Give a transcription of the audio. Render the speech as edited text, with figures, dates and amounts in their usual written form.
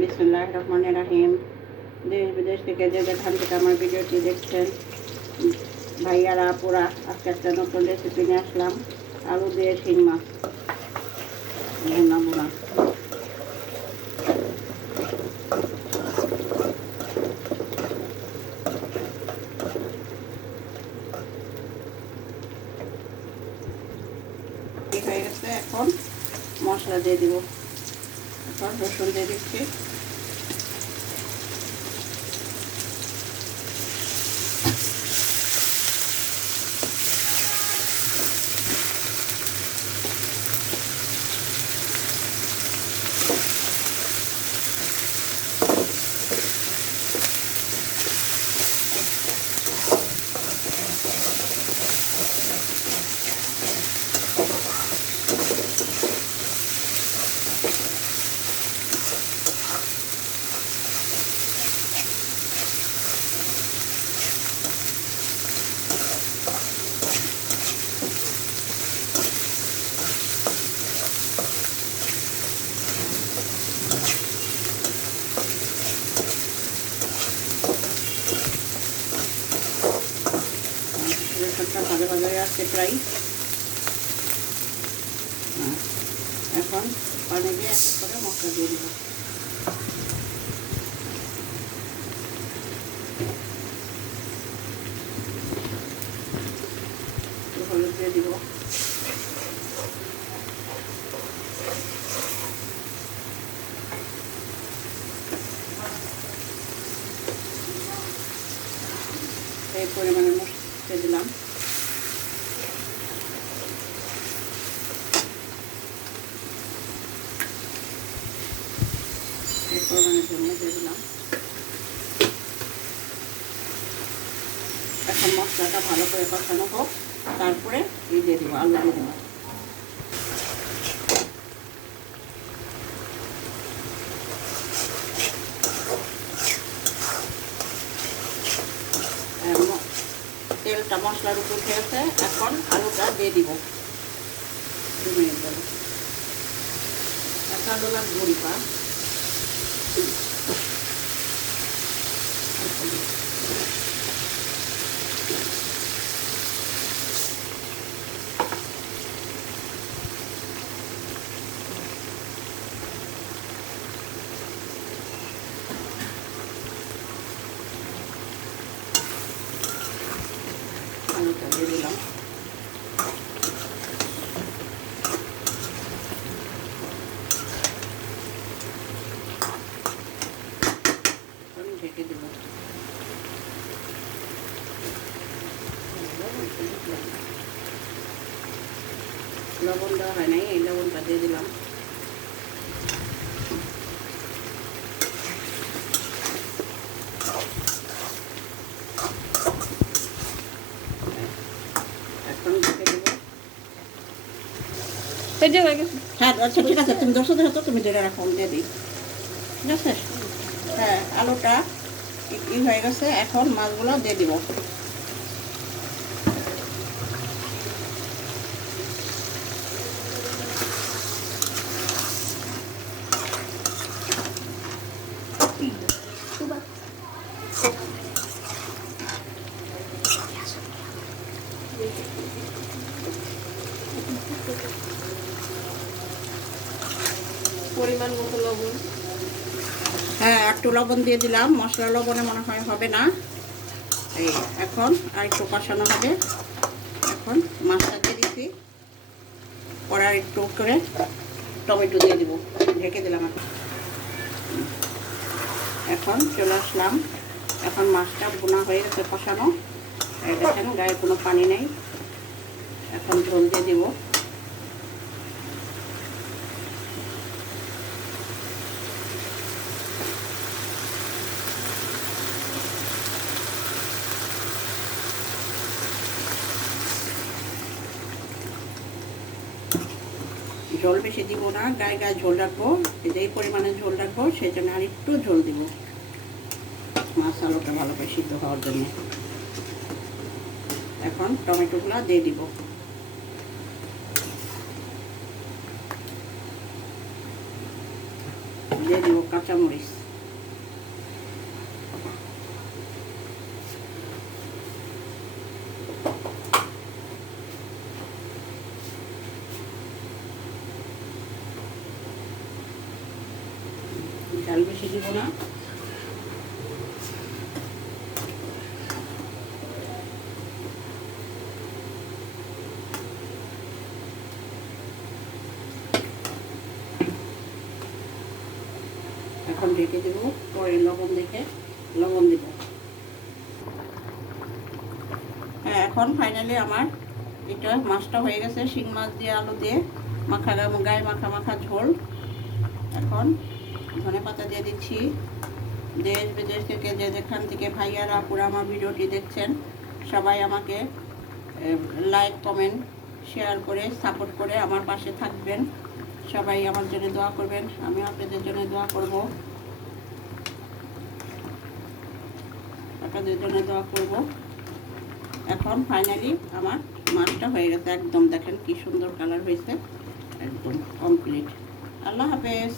বিসমিল্লাহির রহমানির রহিম। দেশ বিদেশ থেকে যে যেখান থেকে আমার ভিডিওটি দেখছেন, ভাইয়ারা আপুরা, আজকে একটা নতুন রেসিপি নিয়ে আসলাম। আলু দিয়ে শিং মাছ ভুনা ভুনা। ঠিক হয়ে গেছে, এখন মশলা দিয়ে দিব। এখন রসুন দিয়ে দিচ্ছি, রসুনটা ভালো ভালো হয়ে আসছে প্রায়। এখন পানি দিয়ে এক করে মশলা দিয়ে দিব। হলুদ দিয়ে দিব, এই পরিমাণে মশলা দিলাম। এই পরিমাণের জন্য দিয়ে দিলাম। এখন মশলাটা ভালো করে কষানো হোক, তারপরে এই দিয়ে দিব, আলু দিয়ে দিব। তেলটা মশলার উপর উঠে গেছে, এখন আলুটা দিয়ে দিব। 2 মিনিট ধরে এখন দিলাম গুঁড়ি পা, আলুটা দিয়ে দিলাম। ঢেকে দেব। লবণ দেওয়া হয় নাই, এই লবণটা দিয়ে দিলাম। এখন ঢেকে দেব। হ্যাঁ আচ্ছা ঠিক আছে, তুমি 10 ধরো তো, তুমি ধরে রাখো, দিয়ে দিই। ঠিক আছে, হ্যাঁ আলুটা ই হয়ে গেছে, এখন মাছগুলো দিয়ে দিব। পরিমাণ মতো লবণ, হ্যাঁ একটু লবণ দিয়ে দিলাম, মশলা লবণে মনে হয় হবে না। এই এখন আর একটু কষানো হবে। এখন মাছটা দিয়ে দিচ্ছি, পরে আর একটু করে টমেটো দিয়ে দিব, ঢেকে দিলাম। এখন চলে আসলাম, এখন মাছটা ভুনা হয়ে গেছে, কষানো। এই দেখেন গায়ে কোনো পানি নেই। এখন ঝোল দিয়ে দিব। ঝোল বেশি দিব না, গায়ে গায়ে ঝোল রাখবো। যেই পরিমাণে ঝোল রাখবো সেই জন্য আর একটু ঝোল দিব, মাছ আলুটা ভালো করে সিদ্ধ হওয়ার জন্য। এখন টমেটোগুলো দিয়ে দিব। দিয়ে দিব কাঁচামরিচ। ঝাল বেশি দিব না। এখন ঢেকে দেবো, পরে লবণ দেখে লবণ দেব। হ্যাঁ, এখন ফাইনালি আমার এটা মাছটা হয়ে গেছে, শিং মাছ দিয়ে আলু দিয়ে মাখা গায়ে মাখা মাখা ঝোল। এখন ধনেপাতা দিয়ে দিচ্ছি। দেশ বিদেশ থেকে যেখান থেকে ভাইয়ারা আপুরা আমার ভিডিওটি দেখছেন, সবাই আমাকে লাইক কমেন্ট শেয়ার করে সাপোর্ট করে আমার পাশে থাকবেন। সবাই আমার জন্য দোয়া করবেন, আমি আপনাদের জন্য দোয়া করব, আপনাদের জন্য দোয়া করব। এখন ফাইনালি আমার মাছটা হয়ে গেছে, একদম দেখেন কি সুন্দর কালার হয়েছে, একদম কমপ্লিট। আল্লাহ হাফেজ।